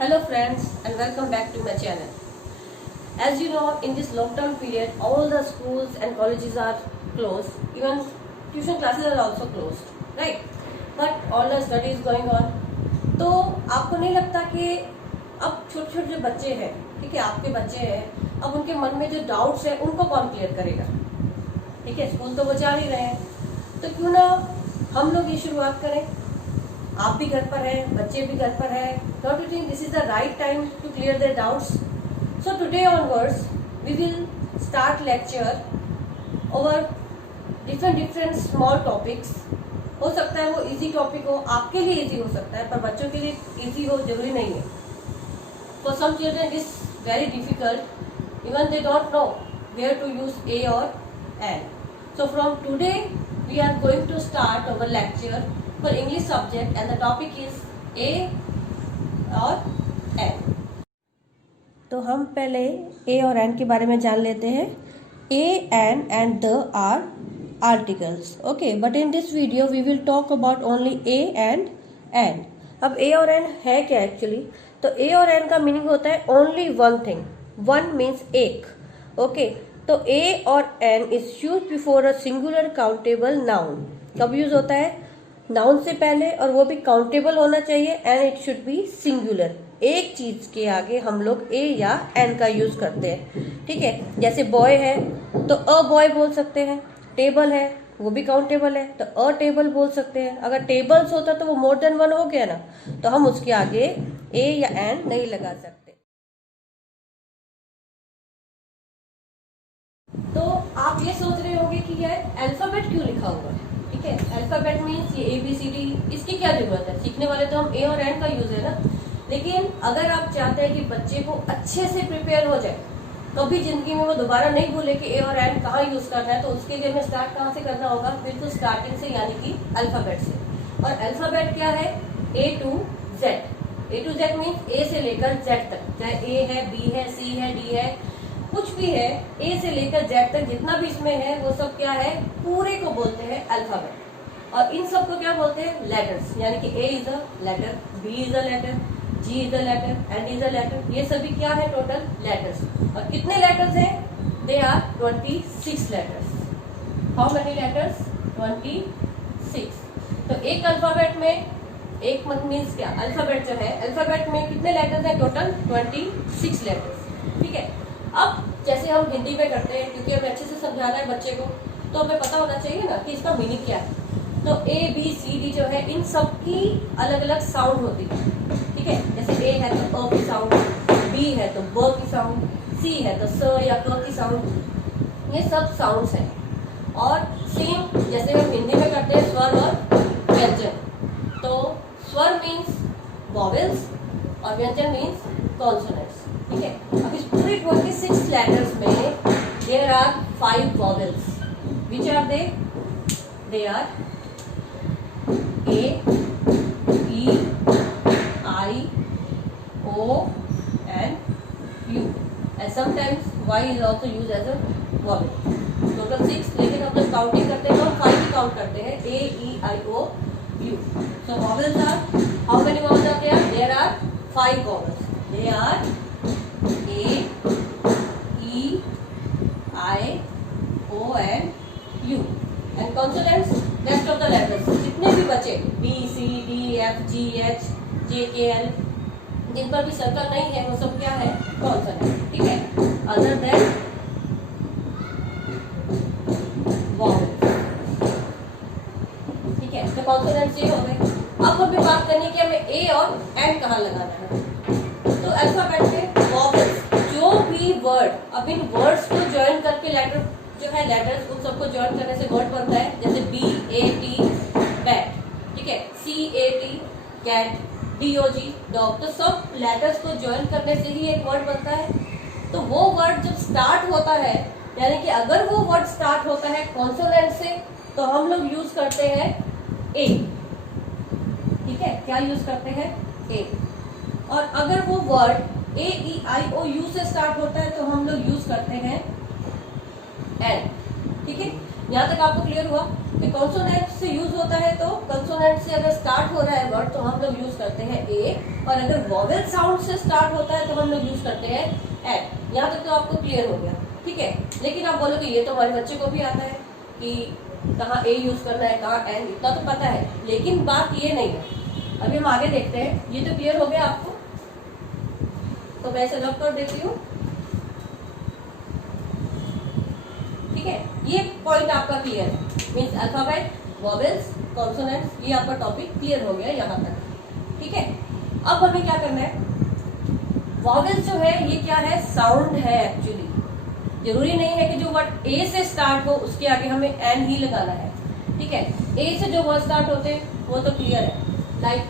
Hello friends and welcome back to my channel. As you know, in this lockdown period, all the schools and colleges are closed. Even tuition classes are also closed, right? But online study is going on. तो आपको नहीं लगता कि अब छोटे छोटे जो बच्चे हैं, ठीक है, आपके बच्चे हैं, अब उनके मन में जो डाउट्स है उनको कौन क्लियर करेगा? ठीक है, स्कूल तो वो जा ही रहे हैं, तो क्यों ना हम लोग ये शुरुआत करें। आप भी घर पर हैं, बच्चे भी घर पर हैं। Don't you think this is the right time to clear their doubts? So today onwards we will start lecture over different small topics. हो सकता है वो इजी टॉपिक हो, आपके लिए इजी हो सकता है, पर बच्चों के लिए इजी हो जरूरी नहीं है। For some children it is very difficult, even they don't know where to use a और an. So from today we are going to start our lecture for English subject and the topic is A और N। तो हम पहले A और N के बारे में जान लेते हैं। A, N and the are articles, okay, but in this video we will talk about only A and N। अब A और N है क्या एक्चुअली? तो A और N का मीनिंग होता है only one thing, one means एक, okay। तो A और N is use before a singular countable noun. कब यूज होता है? नाउन से पहले, और वो भी काउंटेबल होना चाहिए, and it should be singular. एक चीज के आगे हम लोग A या N का यूज करते हैं, ठीक है। जैसे बॉय है तो अ बॉय बोल सकते हैं, टेबल है वो भी काउंटेबल है तो अ टेबल बोल सकते हैं। अगर टेबल्स होता तो वो मोर देन वन हो गया ना, तो हम उसके आगे A या N नहीं लगा सकते। तो आप ये सोच रहे होंगे कि यार अल्फाबेट क्यों लिखा हुआ है, ठीक है। अल्फाबेट मीन्स ये ABCD, इसकी क्या जरूरत है? सीखने वाले तो हम A और N का यूज है ना। लेकिन अगर आप चाहते हैं कि बच्चे को अच्छे से प्रिपेयर हो जाए, कभी जिंदगी में वो दोबारा नहीं भूले कि A और N कहाँ यूज करना है, तो उसके लिए हमें स्टार्ट कहाँ से करना होगा? बिल्कुल स्टार्टिंग से, यानी कि अल्फाबेट से। और अल्फाबेट क्या है? A to Z। A to Z means A से लेकर Z तक, चाहे A है, B है, C है, D है, कुछ भी है, ए से लेकर जेड तक जितना भी इसमें है वो सब क्या है? पूरे को बोलते हैं अल्फाबेट। और इन सबको क्या बोलते हैं? लेटर्स। यानी कि A is a letter, B is a letter, G is a letter, N is a letter. ये सभी क्या है? Total letters. और कितने लेटर्स हैं? They are 26 letters. How many letters? 26। तो एक अल्फाबेट में, एक मीन्स क्या? अल्फाबेट जो है, अल्फाबेट में कितने लेटर्स हैं? टोटल 26 लेटर्स, ठीक है। अब जैसे हम हिंदी में करते हैं, क्योंकि हमें अच्छे से समझाना है बच्चे को, तो हमें पता होना चाहिए ना कि इसका मीनिंग क्या है। तो ABCD जो है, इन सब की अलग अलग साउंड होती है, ठीक है। जैसे A है तो अ की साउंड, B है तो ब की साउंड, C है तो स या क की साउंड। ये सब साउंड्स हैं। और सेम जैसे हम हिंदी में करते हैं स्वर और व्यंजन, तो स्वर मीन्स वॉवेल्स और व्यंजन मीन्स कॉन्सोनेंट्स, ठीक है। अब इस पूरे 26 लेटर्स में there are 5 vowels. Which are they? They are A, E, I, O and U, and sometimes Y is also used as a vowel. Total 6, लेकिन हम जब काउंटिंग करते हैं तो हम 5 ही काउंट करते हैं, A, E, I, O, U. So vowels are, how many vowels are there? There are 5 vowels. They are A, E, I, O and U. And consonants, rest of the letters, जितने भी बचे B, C, D, F, G, H, J, K, L, जिन पर भी circle नहीं है वो सब क्या है? कॉन्सोनेंट, ठीक है। अदर देन वॉवेल्स, ठीक है। तो कॉन्सोनेंट्स ये हो गए। अब हमें बात करनी है कि हमें A और N कहाँ लगाना है। तो अल्फाबेट में वॉवेल्स, जो भी वर्ड, अब इन वर्ड्स को ज्वाइन करके लेटर जो है, लेटर्स उन सबको ज्वाइन करने से वर्ड बनता है। जैसे BAT बैट, ठीक है, CAT कैट, DOG डॉग। तो सब लेटर्स को ज्वाइन करने से ही एक वर्ड बनता है। तो वो वर्ड जब स्टार्ट होता है, यानी कि अगर वो वर्ड स्टार्ट होता है कॉन्सोनेंट से, तो हम लोग यूज करते हैं A, ठीक है। क्या यूज करते हैं? A। और अगर वो वर्ड AEIOU से स्टार्ट होता है तो हम लोग यूज करते हैं N, ठीक है। यहां तक आपको क्लियर हुआ? कॉन्सोनेंट से यूज होता है, तो कॉन्सोनेंट से अगर स्टार्ट हो रहा है वर्ड तो हम लोग यूज करते हैं ए, और अगर वॉवेल साउंड से स्टार्ट होता है तो हम लोग यूज करते हैं एन। यहाँ तक तो आपको क्लियर हो गया, ठीक है। लेकिन आप बोलोगे ये तो हमारे बच्चे को भी आता है कि कहाँ ए यूज करना है, कहाँ एन, इतना तो पता है, लेकिन बात ये नहीं है। अभी हम आगे देखते हैं। ये तो क्लियर हो गया आपको, तो मैं इसे लॉक कर देती हूँ, ठीक है। ये पॉइंट आपका क्लियर है, मीन्स अल्फाबेट, वॉवेल्स, कॉन्सोनेंट्स, ये आपका टॉपिक क्लियर हो गया यहाँ तक, ठीक है। अब हमें क्या करना है, वॉवेल्स जो है ये क्या है, साउंड है एक्चुअली। जरूरी नहीं है कि जो वर्ड ए से स्टार्ट हो उसके आगे हमें एन ही लगाना है, ठीक है। ए से जो वर्ड स्टार्ट होते हैं वो तो क्लियर है, like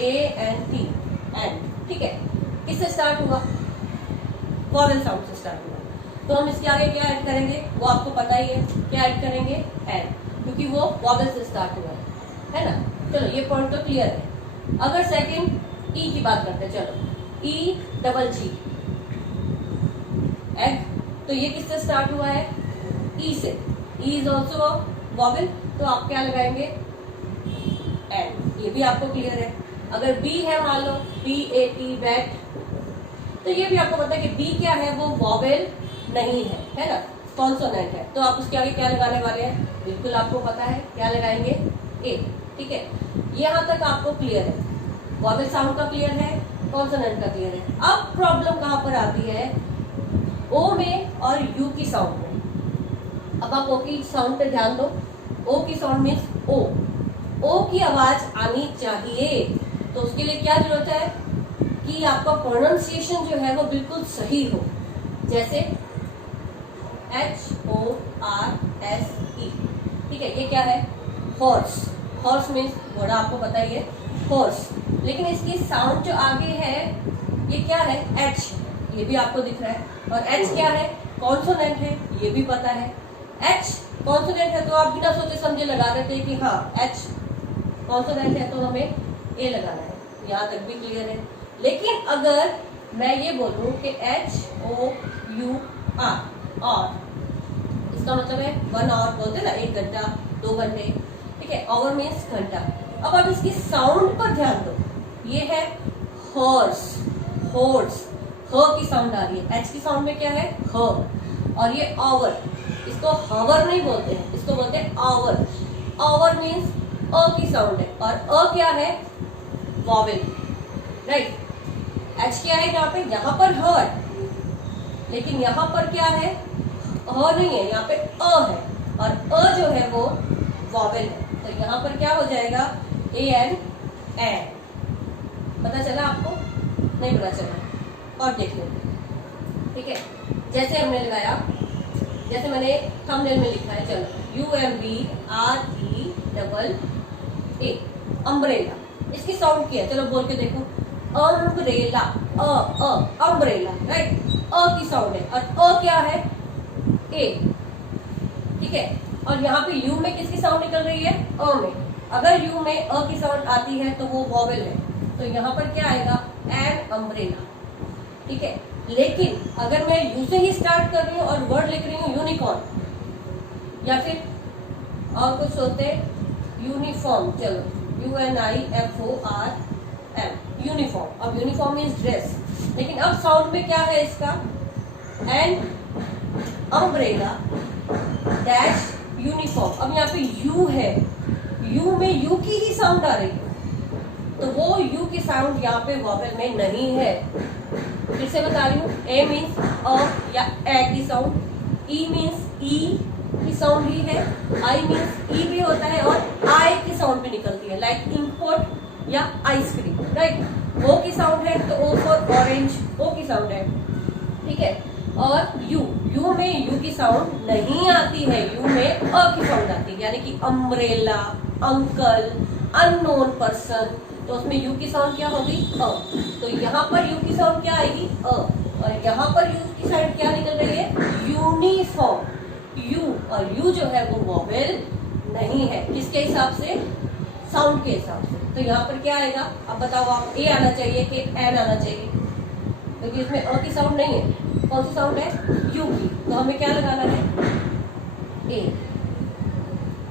A N T, N, ठीक है। किससे स्टार्ट हुआ, वॉवेल साउंड से स्टार्ट हुआ, तो हम इसके आगे क्या ऐड करेंगे वो आपको पता ही है, क्या ऐड करेंगे, एन, क्योंकि वो वॉवेल से स्टार्ट हुआ है ना। चलो ये पॉइंट तो क्लियर है। अगर सेकंड ई की बात करते हैं, चलो ई डबल जी, एग, तो ये किससे स्टार्ट हुआ है, ई से, ई इज ऑल्सो वॉवेल, तो आप क्या लगाएंगे, एन, ये भी आपको क्लियर है। अगर बी है, मान लो बी ए टी, बैट, तो ये भी आपको पता है कि बी क्या है, वो वॉवेल नहीं है ना, कॉन्सोनेंट है, तो आप उसके आगे क्या लगाने वाले हैं, बिल्कुल आपको पता है, क्या लगाएंगे, ए, ठीक है। यहाँ तक आपको क्लियर है, वॉवेल साउंड का क्लियर है, कॉन्सोनेंट का क्लियर है। अब प्रॉब्लम कहाँ पर आती है, ओ में और यू की साउंड में। अब आप ओ की साउंड पे ध्यान दो, ओ की साउंड मीन्स ओ, ओ की आवाज आनी चाहिए, तो उसके लिए क्या जरूरत है कि आपका प्रोनाउंसिएशन जो है वो बिल्कुल सही हो, जैसे H O R S E, ठीक है। ये क्या है, हॉर्स, हॉर्स मीन्स घोड़ा, आपको पता ही है, हॉर्स, लेकिन इसकी साउंड जो आगे है ये क्या है, एच, ये भी आपको दिख रहा है, और एच क्या है, कॉन्सोनेंट है, ये भी पता है। एच कॉन्सोनेंट है तो आप बिना सोचे समझे लगा देते हैं कि हाँ एच कॉन्सोनेंट है तो हमें ए लगाना है, यहाँ तक भी क्लियर है। लेकिन अगर मैं ये बोलूं कि एच ओ यू आर, और इसका मतलब है 1 आवर बोलते हैं ना, 1 घंटा, 2 घंटे, ठीक है। आवर मीन्स घंटा। अब आप इसकी साउंड पर ध्यान दो, ये है हॉर्स, हॉर्स, ह की साउंड आ रही है, एच की साउंड में क्या है, ह, और ये आवर, इसको हवर नहीं बोलते हैं, इसको बोलते हैं आवर, आवर मीन्स अ की साउंड है, और अ क्या है, वॉवेल, राइट। एच क्या है यहाँ पे, यहाँ पर ह है, लेकिन यहाँ पर क्या है, ह नहीं है, यहाँ पे अ है, और अ जो है वो वॉवेल है, तो यहाँ पर क्या हो जाएगा, ए एन, एन। पता चला आपको, नहीं पता चला, और देख लो, ठीक है। जैसे हमने लगाया, जैसे मैंने थंबनेल में लिखा है, चलो U M B R E double A, umbrella, इसकी साउंड क्या है, चलो बोल के देखो, अम्ब्रेला, अम्ब्रेला, राइट, अ की साउंड है, और अ क्या है, ए, ठीक है। और यहाँ पे यू में किसकी साउंड निकल रही है, अ में, अगर यू में अ की साउंड आती है तो वो वॉवेल है, तो यहाँ पर क्या आएगा, एन अम्ब्रेला, ठीक है। लेकिन अगर मैं यू से ही स्टार्ट कर रही हूँ और वर्ड लिख रही हूँ यूनिकॉर्न, या फिर और कुछ सोचते हैं यूनिफॉर्म, चलो U N I F O R M, uniform. अब यूनिफॉर्म मीन्स ड्रेस, लेकिन अब साउंड में क्या है इसका, एन अम्ब्रेला डैश यूनिफॉर्म। अब यहाँ पे यू है, यू में यू की ही साउंड आ रही है, तो वो यू की साउंड यहाँ पे वॉवेल में नहीं है। फिर से बता रही हूँ, ए मीन्स अ या ए की साउंड, ई मीन्स ई की साउंड ही है, आई मीन्स ई भी होता है, और आई की साउंड भी निकलती है, लाइक इंकपोर्ट या आइसक्रीम, राइट। ओ की साउंड है तो ओ फॉर ऑरेंज, ओ की साउंड है, ठीक है। और यू, यू में यू की साउंड नहीं आती है, यू में अ की साउंड आती है, यानी कि अम्ब्रेला, अंकल, अननोन पर्सन, तो उसमें यू की साउंड क्या होगी, अ। तो यहाँ पर यू की साउंड क्या आएगी, अ, और यहाँ पर यू की साउंड क्या निकल रही है, यूनिफॉर्म, यू, और यू जो है वो वॉवेल नहीं है, किसके हिसाब से, साउंड के हिसाब से। तो यहाँ पर क्या आएगा, अब बताओ आप, ए आना चाहिए कि एन आना चाहिए, क्योंकि इसमें अ की साउंड नहीं है, कौन सी साउंड है, यू की, तो हमें क्या लगाना है, ए।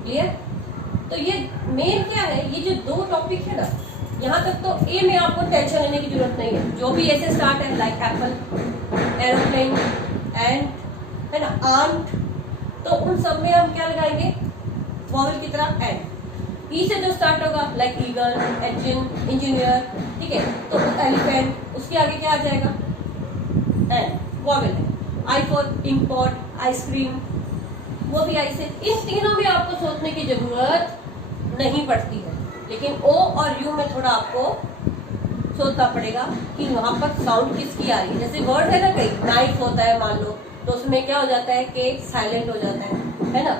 क्लियर? तो ये मेन क्या है, ये जो दो टॉपिक है ना, यहाँ तक तो ए में आपको टेंशन लेने की जरूरत नहीं है। जो भी ऐसे स्टार्ट है लाइक एप्पल, एरोप्लेन, एंड है ना, आंट, तो उन सब में हम क्या लगाएंगे, वॉवल की तरह एंड। ई से जो स्टार्ट होगा लाइक ईगल, इंजन, इंजीनियर, ठीक है, तो एलिफेंट, उसके आगे क्या आ जाएगा, एंड, वॉवल है। आई फॉर इम्पोर्ट, आइसक्रीम, वो भी आई से। इन तीनों में आपको सोचने की जरूरत नहीं पड़ती है, लेकिन ओ और यू में थोड़ा आपको सोचना पड़ेगा कि वहां पर साउंड किसकी आ रही है। जैसे वर्ड है ना, कहीं नाइफ होता है मान लो, तो उसमें क्या हो जाता है कि साइलेंट हो जाता है ना।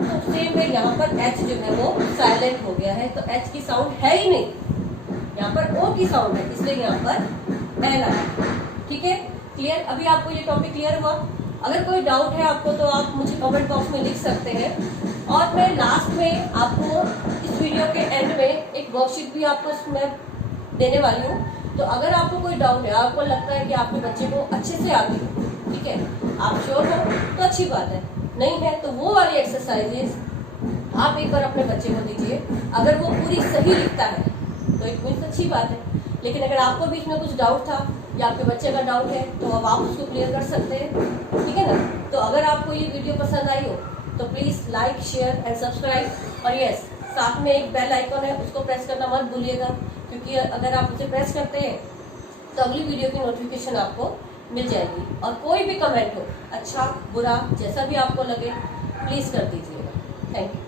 तो सेम वे यहाँ पर एच जो है वो साइलेंट हो गया है, तो एच की साउंड है ही नहीं, यहाँ पर ओ की साउंड है, इसलिए यहाँ पर एन आया। ठीक है, क्लियर? अभी आपको ये टॉपिक क्लियर हुआ? अगर कोई डाउट है आपको तो आप मुझे कमेंट बॉक्स में लिख सकते हैं, और मैं लास्ट में आपको इस वीडियो के एंड में एक वर्कशीट भी आपको इसमें देने वाली हूँ। तो अगर आपको कोई डाउट है, आपको लगता है कि आपके बच्चे को अच्छे से आ गई, ठीक है, आप श्योर हो तो अच्छी बात है, नहीं है तो वो वाली एक्सरसाइजेस आप एक बार अपने बच्चे को दीजिए। अगर वो पूरी सही लिखता है तो इट मीन्स अच्छी बात है। लेकिन अगर आपको बीच में कुछ डाउट था या आपके बच्चे का डाउट है तो अब आप उसको क्लियर कर सकते हैं, ठीक है ना। तो अगर आपको ये वीडियो पसंद आई हो तो please like, share and subscribe, और यस, साथ में एक बेल आइकॉन है, उसको प्रेस करना मत भूलिएगा, क्योंकि अगर आप उसे प्रेस करते हैं तो अगली वीडियो की नोटिफिकेशन आपको मिल जाएगी। और कोई भी कमेंट हो, अच्छा बुरा जैसा भी आपको लगे, प्लीज़ कर दीजिएगा। Thank you.